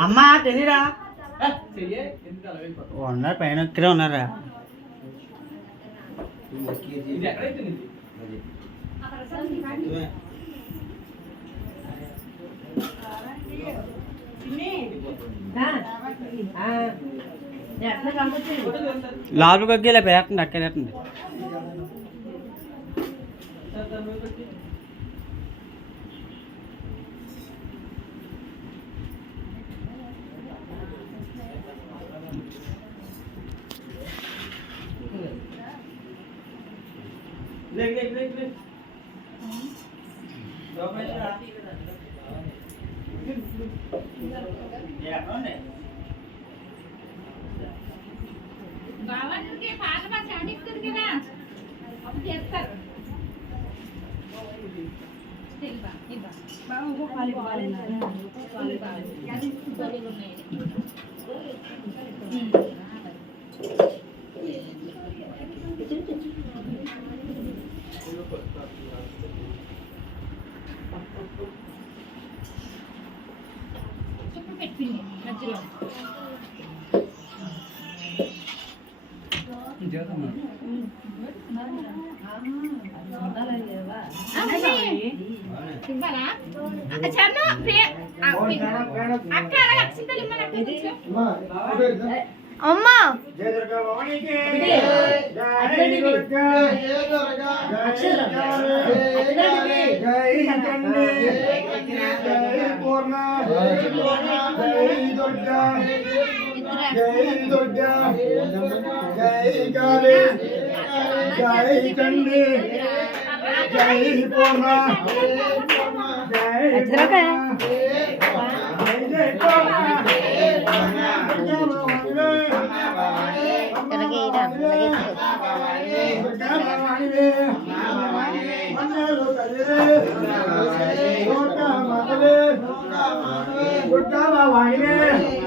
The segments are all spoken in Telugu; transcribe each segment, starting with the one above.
అమ్మా తెలియరా ఉన్నారు పైన ఇక్కడే ఉన్నారా లోపలికి వచ్చి పేరుతుంది అక్కడేస్తుంది బాబాకి పాట పాట అడిగిస్తుంది కదా అప్పుడు చేస్తారు బాబు ఖాళీ చుట్టూ పెట్టింది మధ్యలో అమ్మా జై దుర్గా జై కాళీ జై చండీ జై పూర్ణ జై జై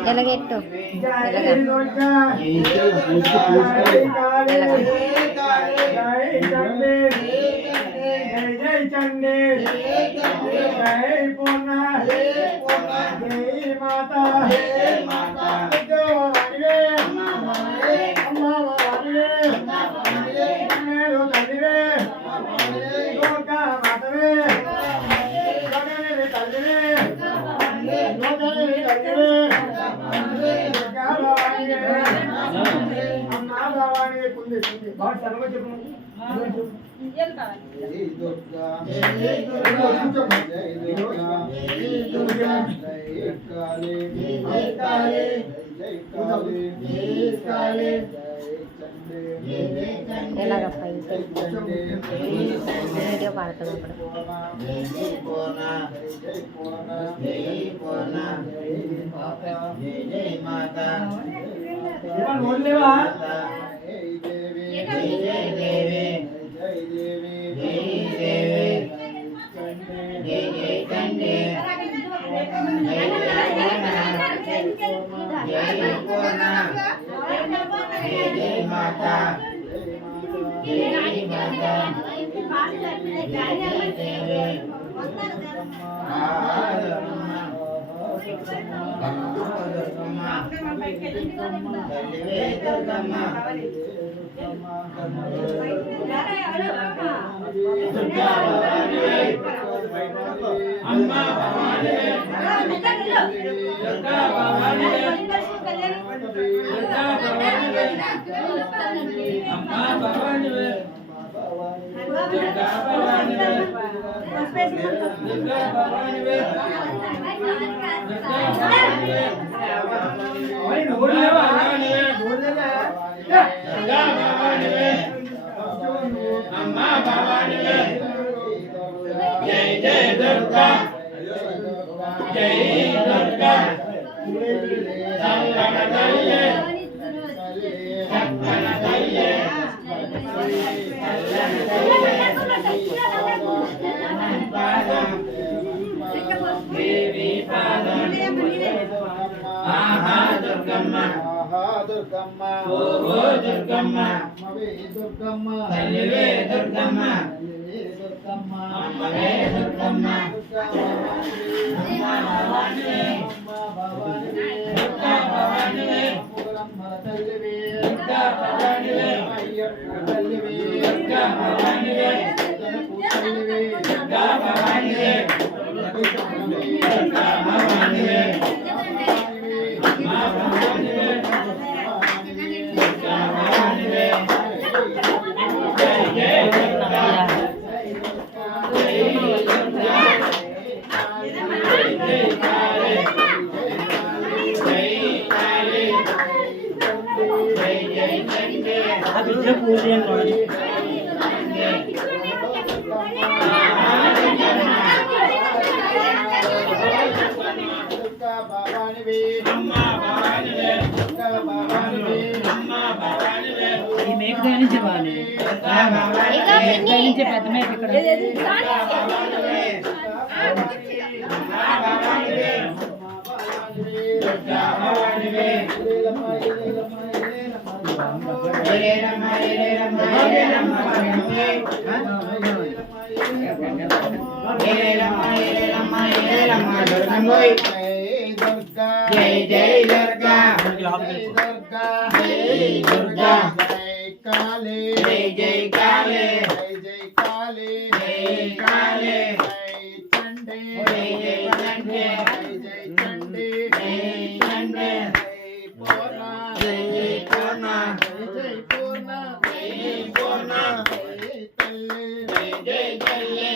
ఎలాగెట్టు జై చండీ జై పూర్ణ జై మాతా ఎలాగప్ప వీడియో పాడుతుంది దేవి పాద దుర్గమ్మ ఆహా దుర్గమ్మ ఓహో దుర్గమ్మ అమ్మవే దుర్గమ్మ తల్లివే దుర్గమ్మ తల్లివే దుర్గమ్మ అమ్మవే దుర్గమ్మ దుర్గా భవానివే అమ్మ భవానివే దుర్గా భవానివే ముగురమ్మల తల్లివే దుర్గా భవానివే అయ్యప్ప తల్లివే దుర్గా భవానివే తల్లివే దుర్గా భవానివే దుర్గా భవానివే ఈ మేక నుంచి బాగానే నుంచి పెద్ద మేక ఇక్కడ జై జై దుర్గా జై దుర్గా జై దుర్గా జై కాళీ జై జై కాళీ జై జై కాళీ జై కాళీ జై చండీ జై జై చండీ జై జై చండీ జై చండీ జై పూర్ణ జై జై పూర్ణ జై జై పూర్ణ జై జై పూర్ణ జై తల్లి జై జై తల్లి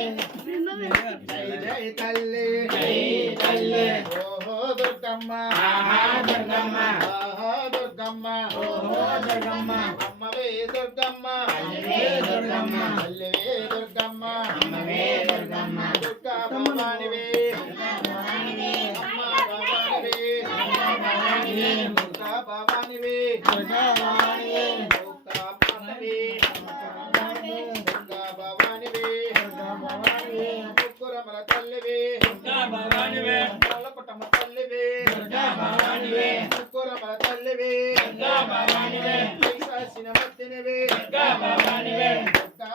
జై జై తల్లి జై తల్లి ఓహో దుర్గమ్మ ఆహా దుర్గమ్మ ఆహా దుర్గమ్మ ఓహో దుర్గమ్మ అమ్మవే దుర్గమ్మ అల్లవే దుర్గమ్మ అల్లవే దుర్గమ్మ అమ్మవే దుర్గమ్మ దుర్గా భవానివే దుర్గా భవానివే అమ్మ భవానివే దుర్గా భవానివే దుర్గా భవానివే దుర్గా భవానివే దుర్గా మాతవే దుర్గా భవానివే దుర్గా భవానివే ముక్కురమల తల్లివే దుర్గా భవానివే కుటమ తల్లివే దుర్గా భవానివే ముక్కురమల తల్లివే దుర్గా భవానివే మహిషాసుర మర్దినివే దుర్గా భవానివే దుర్గా